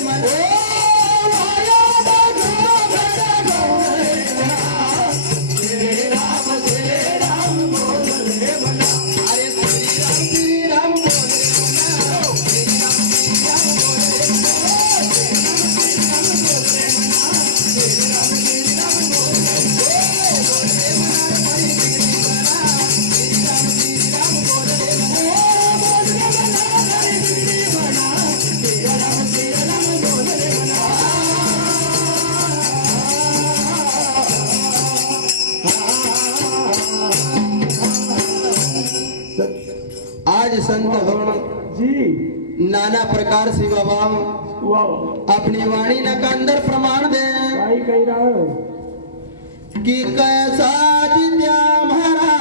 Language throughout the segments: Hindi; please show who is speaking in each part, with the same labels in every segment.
Speaker 1: Maria. आज संत गण।
Speaker 2: जी।
Speaker 1: नाना प्रकार से बाबा। अपनी वाणी न का अंदर प्रमाण दे।
Speaker 2: कैसा कह रहा है।
Speaker 1: कि कैसा जित्या हमारा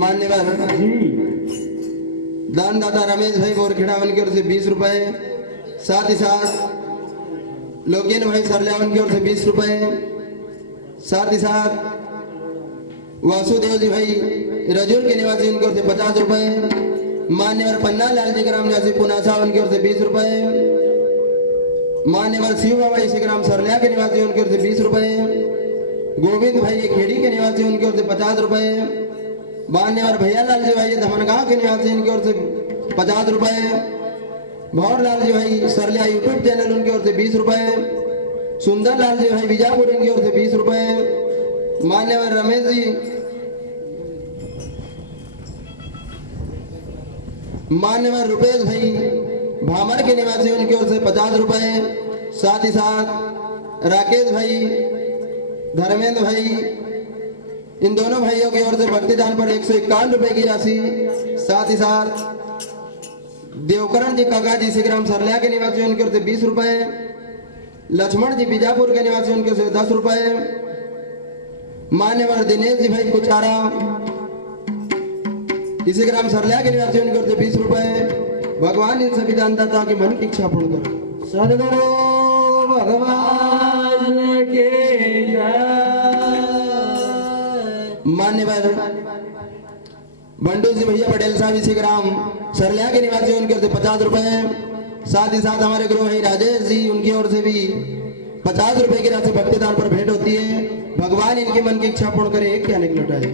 Speaker 1: मान्यवर
Speaker 2: जी।
Speaker 1: दान दाता रमेश भाई बोरखेड़ावन की ओर से बीस रुपए साथ ही साथ लोकेन भाई सरल्यावन की ओर से बीस रुपए साथ ही साथ वासुदेव जी भाई रजूर के निवासी उनकी ओर से पचास रुपए मान्यवर पन्ना लाल जी ग्राम निवासी पुनासा उनकी ओर से बीस रुपए मान्यवर शिव बाबा इसी ग्राम सरल्या के निवासी उनकी ओर से बीस रुपए गोविंद भाई खेड़ी के निवासी उनकी ओर से पचास रुपए मान्यवर भैया लाल जी भाई धमनगांव के निवासी इनकी ओर से पचास रुपए। भौर लाल जी भाई सरलिया यूट्यूब चैनल उनकी ओर से बीस रुपए। सुंदर लाल जी भाई बीजापुर, इनकी ओर से बीस रुपए। मान्यवर रमेश जी। मान्यवर रुपेश भाई भामर के निवासी उनकी ओर से पचास रुपए। साथ ही साथ राकेश भाई, धर्मेंद्र भाई इन दोनों भाइयों की ओर से भक्ति दान पर एक सौ इक्यावन रुपए की राशि, साथ ही साथ देवकरण जी, काका जी से ग्राम सरलिया के निवासी, उनकी ओर से बीस रुपए, लक्ष्मण जी, बीजापुर के निवासी, उनकी ओर से दस रुपए, मान्यवर दिनेश जी भाई कुचारा, इसी ग्राम सरलिया के निवासी, उनकी ओर से बीस रुपए, भगवान इन सभी दानदाताओं की मन की इच्छा पूर्ण करो। सदगुरु भगवान
Speaker 2: के जय।
Speaker 1: मान्यवर बंडू जी भैया पटेल साहब, इसी ग्राम सरलिया के निवासी उनकी ओर से पचास रुपए साथ ही साथ हमारे गुरु भाई राजेश जी, उनकी ओर से भी पचास रुपए की राशि भक्ति दान पर भेंट होती है। भगवान इनके मन की इच्छा पूर्ण करे, एक क्या निकलता है?